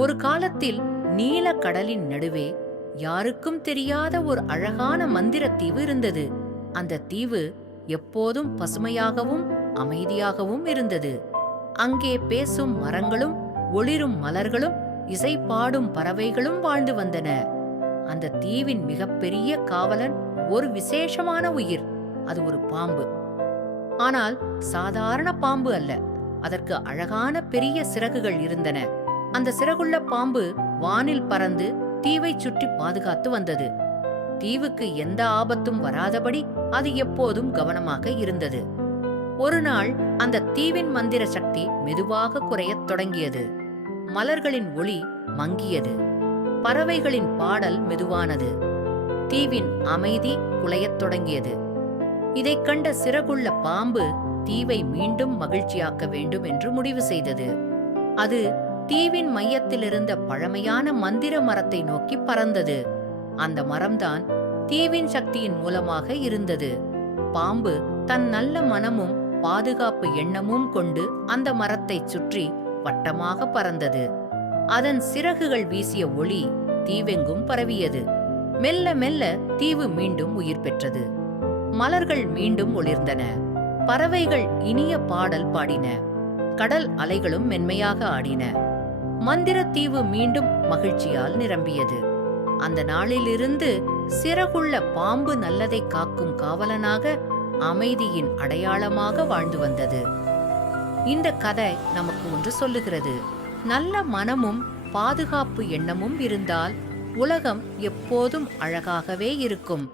ஒரு காலத்தில் நீல கடலின் நடுவே யாருக்கும் தெரியாத ஒரு அழகான மந்திரத் தீவு இருந்தது. அந்த தீவு எப்போதும் பசுமையாகவும் அமைதியாகவும் இருந்தது. அங்கே பேசும் மரங்களும் ஒளிரும் மலர்களும் இசை பாடும் பறவைகளும் வாழ்ந்து வந்தன. அந்த தீவின் மிகப்பெரிய காவலன் ஒரு விசேஷமான உயிர். அது ஒரு பாம்பு. ஆனால் சாதாரண பாம்பு அல்ல. அதற்கு அழகான பெரிய சிறகுகள் இருந்தன. அந்த சிறகுள்ள பாம்பு வானில் பறந்து தீவைச் சுற்றி பாதுகாத்து வந்தது. தீவுக்கு எந்த ஆபத்தும் வராதபடி அது எப்போதும் கவனமாக இருந்தது. ஒரு நாள் அந்த தீவின் மந்திர சக்தி மெதுவாக குறையத் தொடங்கியது. மலர்களின் ஒளி மங்கியது. பறவைகளின் பாடல் மெதுவானது. தீவின் அமைதி குலையத் தொடங்கியது. இதைக் கண்ட சிறகுள்ள பாம்பு தீவை மீண்டும் மகிழ்ச்சியாக்க வேண்டும் என்று முடிவு செய்தது. அது தீவின் மையத்திலிருந்த பழமையான மந்திர மரத்தை நோக்கி பறந்தது. அந்த மரம்தான் தீவின் சக்தியின் மூலமாக இருந்தது. பாம்பு தன் நல்ல மனமும் பாதுகாப்பு எண்ணமும் கொண்டு அந்த மரத்தைச் சுற்றி வட்டமாக பறந்தது. அதன் சிறகுகள் வீசிய ஒளி தீவெங்கும் பரவியது. மெல்ல மெல்ல தீவு மீண்டும் உயிர் பெற்றது. மலர்கள் மீண்டும் ஒளிர்ந்தன. பறவைகள் இனிய பாடல் பாடின. கடல் அலைகளும் மென்மையாக ஆடின. மந்திரத்தீவு மீண்டும் மகிழ்ச்சியால் நிரம்பியது. அந்த நாளிலிருந்து சிறகுள்ள பாம்பு நல்லதை காக்கும் காவலனாக அமைதியின் அடையாளமாக வாழ்ந்து வந்தது. இந்த கதை நமக்கு ஒன்று சொல்லுகிறது. நல்ல மனமும் பாதுகாப்பு எண்ணமும் இருந்தால் உலகம் எப்போதும் அழகாகவே இருக்கும்.